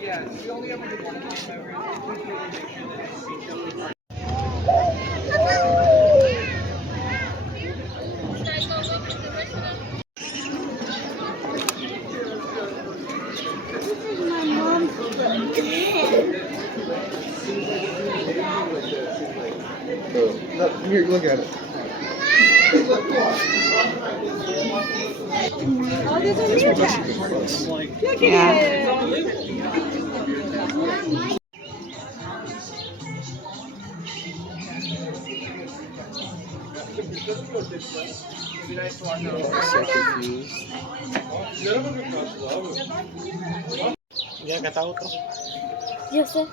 Yeah, we only ever did one game ever. Please really make sure that it's each other. My mom's Here, look at it. Oh, there's a meerkat. Look at it. So confused. Ya, kata otro. Yo sé.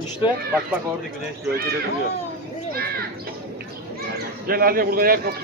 İşte bak orada güneş gölgede duruyor. Gel hadi burada yer kapı.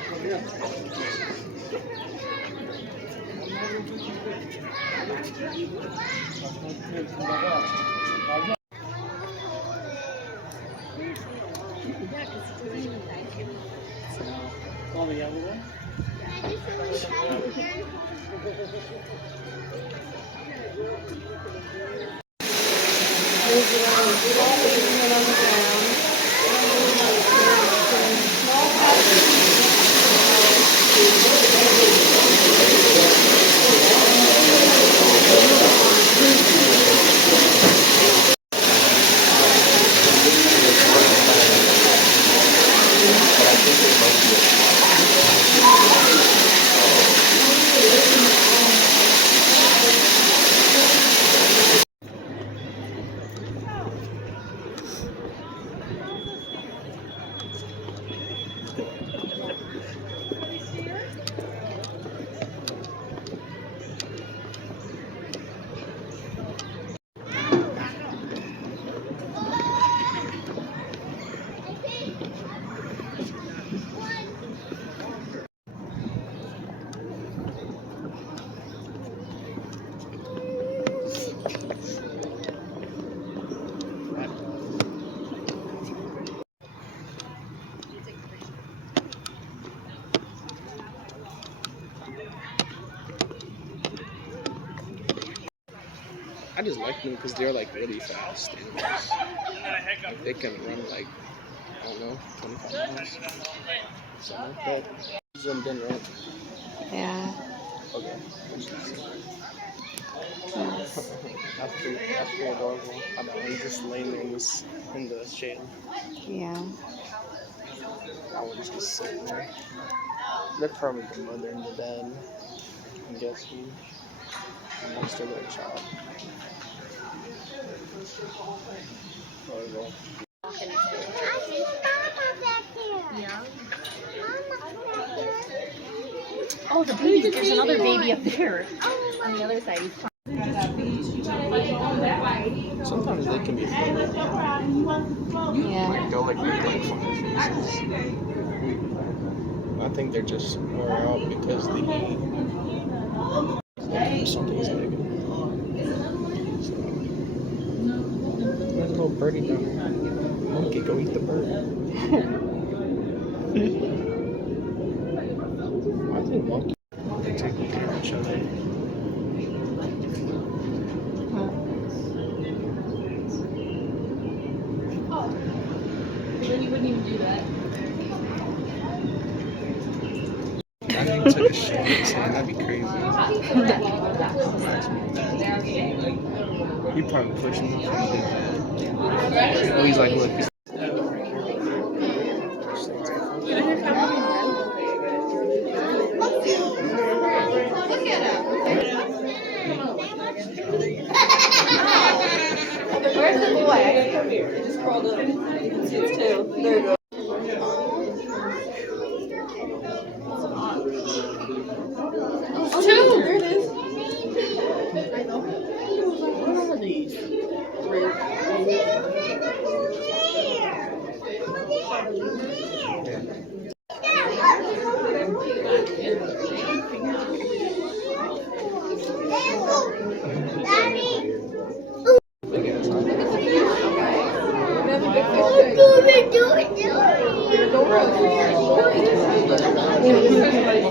I just like them because they're like really fast animals. They can run like, I don't know, 25 miles. Something like that. Zoomed in, right? Yeah. Okay. Yes. That's pretty adorable. I know, he's just laying there in the shade. Yeah. That one's just sitting there. They're probably the mother and the dad, I'm guessing. And that's their little child. Adorable. Oh, the baby. There's another baby up there on the other side. Sometimes they can be funny. Yeah. Like they'll like make like funny faces. I think they're just more out because they eat. Something's like. So, there's a little birdie down there. Monkey, go eat the bird. I think monkeys they take care of each other. Then you wouldn't even do that. I think he took a shit in his hand. That'd be crazy. You probably push him off. Oh, he's like, look. Where's the boy? Come here. He just crawled up. It's two. There you go. Oh, two. There it is. What are these?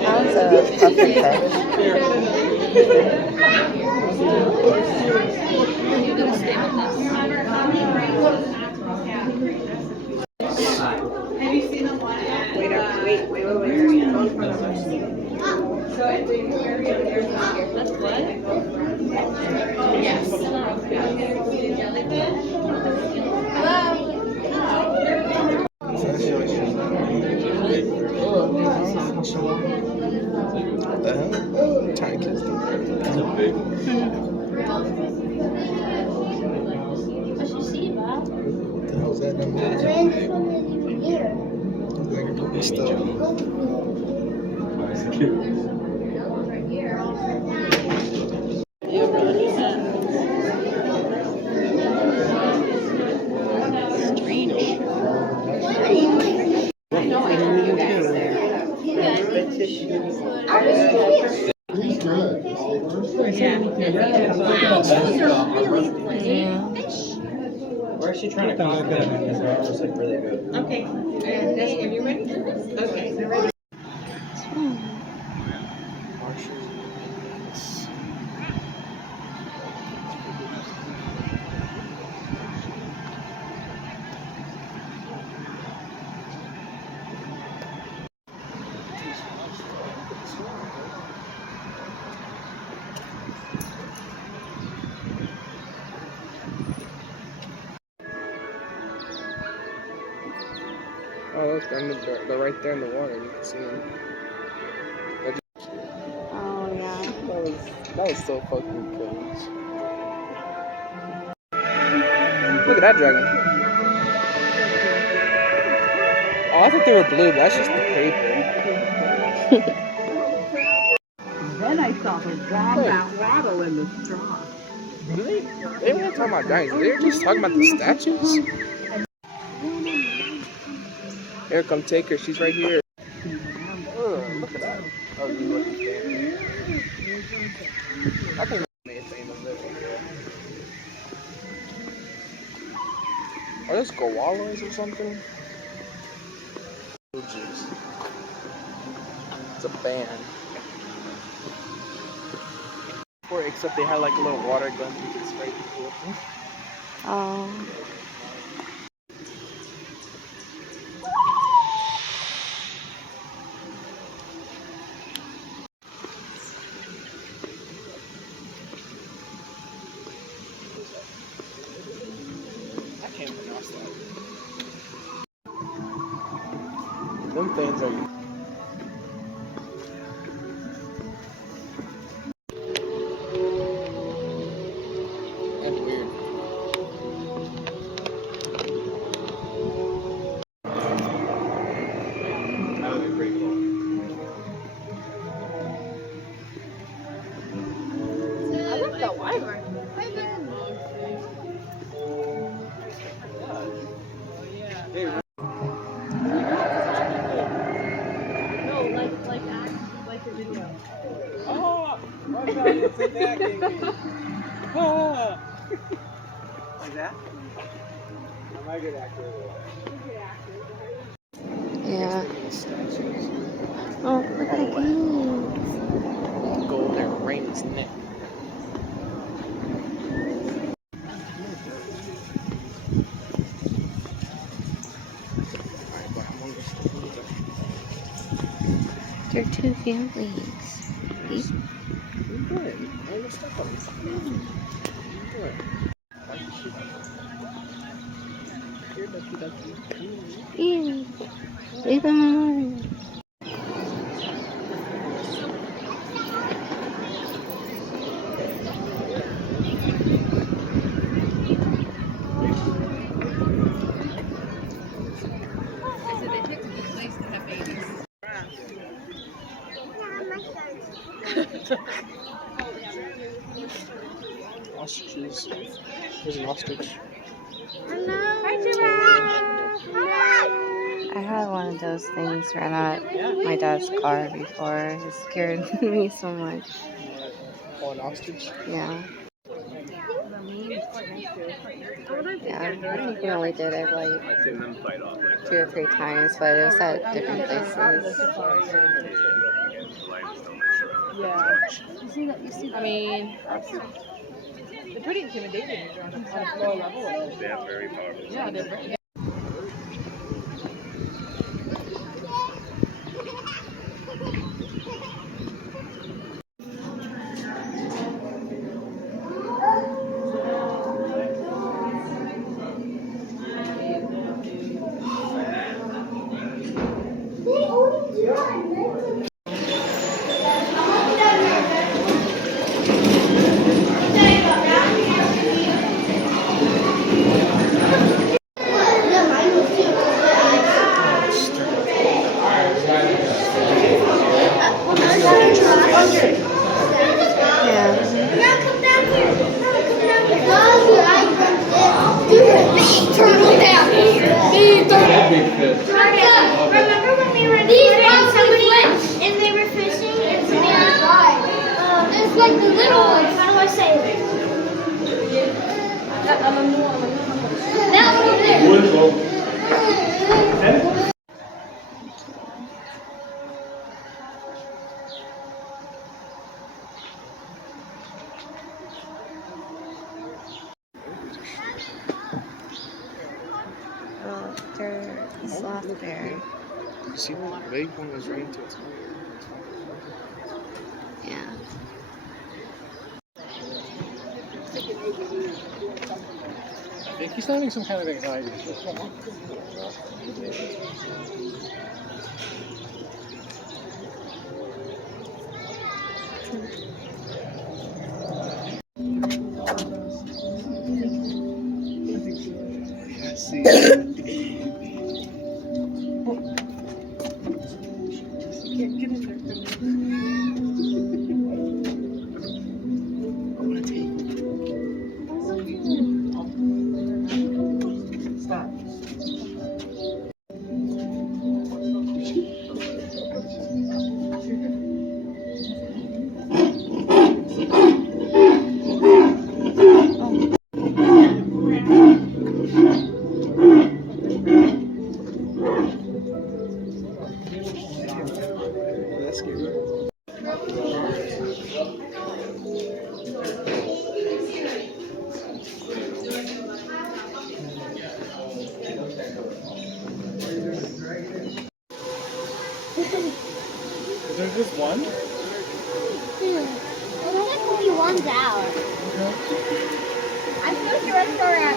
How's a puffer Have you seen them? Wait. So I think that's what? Yes. What the hell? Tiny kids. What the hell is that number? Like a cookie stuff. We're actually trying to copy that because ours is like really good. Okay. Are you ready? Okay. They're ready. Oh, look, they're right there in the water. You can see them. Oh, yeah. That was so fucking cool. Look at that dragon. Oh, I thought they were blue, but that's just the paper. Then I saw the wombat waddle in the straw. Really? They weren't talking about dragons. They were just talking about the statues. Here, come take her. She's right here. Look at that. Oh, you look at that. I think that's anything little. Are those koalas or something? Oh, jeez. It's a band. Except they had like a little water gun you could spray people with. Oh. I can't pronounce that. Them things are. That's weird. That would be pretty cool. I love that wyvern. No, like the video. Oh, my God, it's like that, baby. Ah. Like that? I'm a good actor. Yeah. Oh, look at the game. Gold and Raymond's neck. They're two families. What are you doing? Why are you stuck on this? What are you doing? Why are you shooting? Here, ducky. Ew. Leave them alone. Ostriches. There's an ostrich. I had one of those things run at my dad's car before. It scared me so much. Oh, an ostrich? Yeah. Yeah, I think we only did it like 2 or 3 times, but it was at different places. Yeah. You see that? I mean, they're pretty intimidating if you're on a low level. They have very powerful. Yeah, they're very. Remember when we were in somebody and they were fishing and it's like the little ones. How do I say it? That one over there. Oh, they're a sloth bear. You see that big one was right into its mouth. Yeah. I think he's having some kind of anxiety. See. That's scary. Is there just one? Only one's out. I'm supposed to run for our